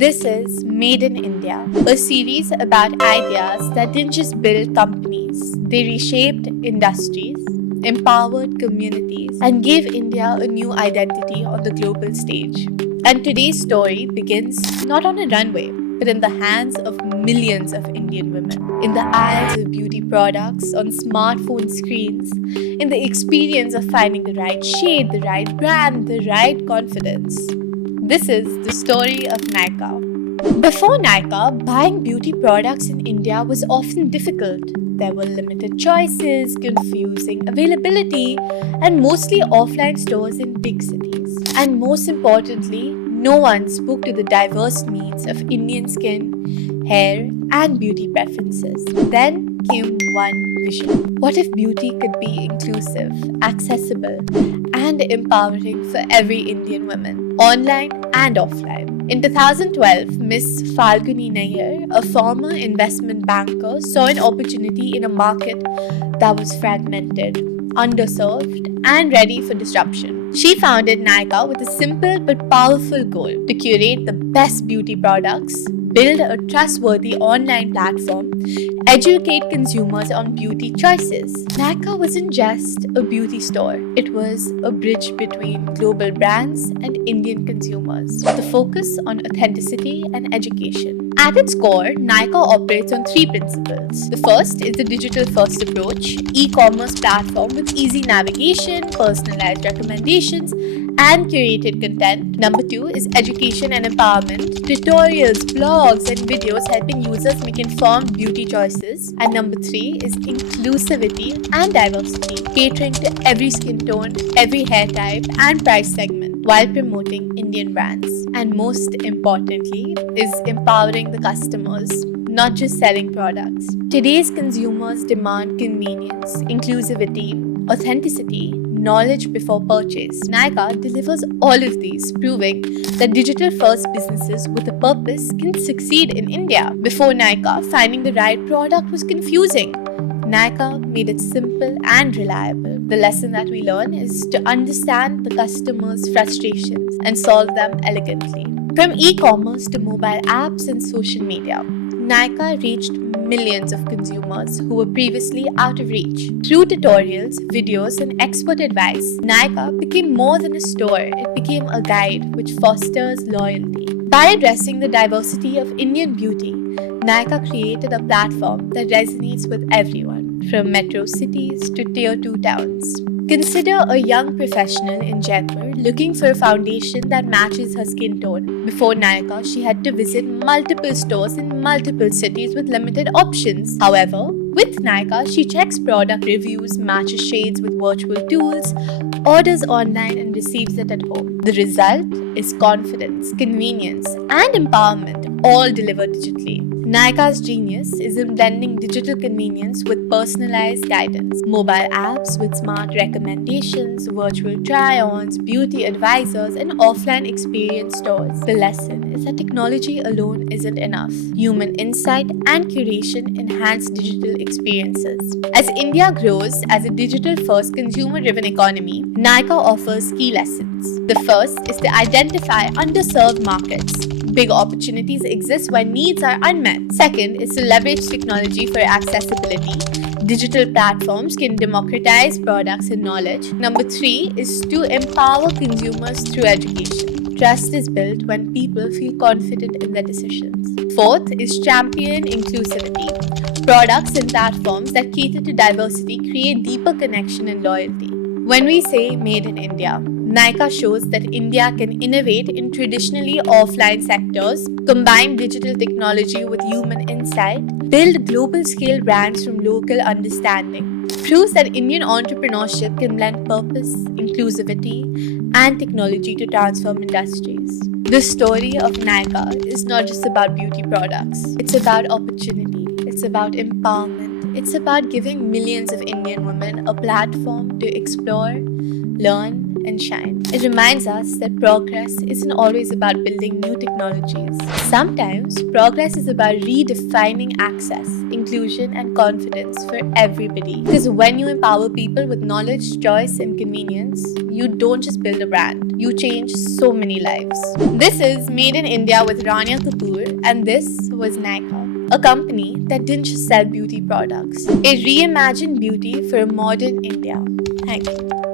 This is Made in India, a series about ideas that didn't just build companies, they reshaped industries, empowered communities, and gave India a new identity on the global stage. And today's story begins not on a runway, but in the hands of millions of Indian women, in the aisles of beauty products, on smartphone screens, in the experience of finding the right shade, the right brand, the right confidence. This is the story of Nykaa. Before Nykaa, buying beauty products in India was often difficult. There were limited choices, confusing availability, and mostly offline stores in big cities. And most importantly, no one spoke to the diverse needs of Indian skin, hair, and beauty preferences. Then came one vision. What if beauty could be inclusive, accessible, and empowering for every Indian woman, online and offline? In 2012, Miss Falguni Nayyar, a former investment banker, saw an opportunity in a market that was fragmented, underserved, and ready for disruption. She founded Nykaa with a simple but powerful goal: to curate the best beauty products, build a trustworthy online platform, educate consumers on beauty choices. Nykaa wasn't just a beauty store, it was a bridge between global brands and Indian consumers, with a focus on authenticity and education. At its core, Nykaa operates on three principles. The first is the digital-first approach, e-commerce platform with easy navigation, personalized recommendations, and curated content. Number two is education and empowerment, tutorials, blogs, and videos helping users make informed beauty choices. And number three is inclusivity and diversity, catering to every skin tone, every hair type, and price segment, while promoting Indian brands. And most importantly, is empowering the customers, not just selling products. Today's consumers demand convenience, inclusivity, authenticity, knowledge before purchase. Nykaa delivers all of these, proving that digital-first businesses with a purpose can succeed in India. Before Nykaa, finding the right product was confusing. Nykaa made it simple and reliable. The lesson that we learn is to understand the customer's frustrations and solve them elegantly. From e-commerce to mobile apps and social media, Nykaa reached millions of consumers who were previously out of reach. Through tutorials, videos, and expert advice, Nykaa became more than a store, it became a guide which fosters loyalty. By addressing the diversity of Indian beauty, Nykaa created a platform that resonates with everyone, from metro cities to tier 2 towns. Consider a young professional in Jaipur looking for a foundation that matches her skin tone. Before Nykaa, she had to visit multiple stores in multiple cities with limited options. However, with Nykaa, she checks product reviews, matches shades with virtual tools, orders online, and receives it at home. The result is confidence, convenience, and empowerment, all delivered digitally. Nykaa's genius is in blending digital convenience with personalized guidance. Mobile apps with smart recommendations, virtual try-ons, beauty advisors, and offline experience stores. The lesson is that technology alone isn't enough. Human insight and curation enhance digital experiences. As India grows as a digital-first, consumer-driven economy, Nykaa offers key lessons. The first is to identify underserved markets. Big opportunities exist where needs are unmet. Second is to leverage technology for accessibility. Digital platforms can democratize products and knowledge. Number three is to empower consumers through education. Trust is built when people feel confident in their decisions. Fourth is champion inclusivity. Products and platforms that cater to diversity create deeper connection and loyalty. When we say Made in India, Nykaa shows that India can innovate in traditionally offline sectors, combine digital technology with human insight, build global-scale brands from local understanding. Proves that Indian entrepreneurship can blend purpose, inclusivity, and technology to transform industries. The story of Nykaa is not just about beauty products. It's about opportunity. It's about empowerment. It's about giving millions of Indian women a platform to explore, learn, and shine. It reminds us that progress isn't always about building new technologies. Sometimes progress is about redefining access, inclusion, and confidence for everybody. Because when you empower people with knowledge, choice, and convenience, you don't just build a brand, you change so many lives. This is Made in India with Rania Kapoor, and this was Nykaa, a company that didn't just sell beauty products. It reimagined beauty for a modern India. Thank you.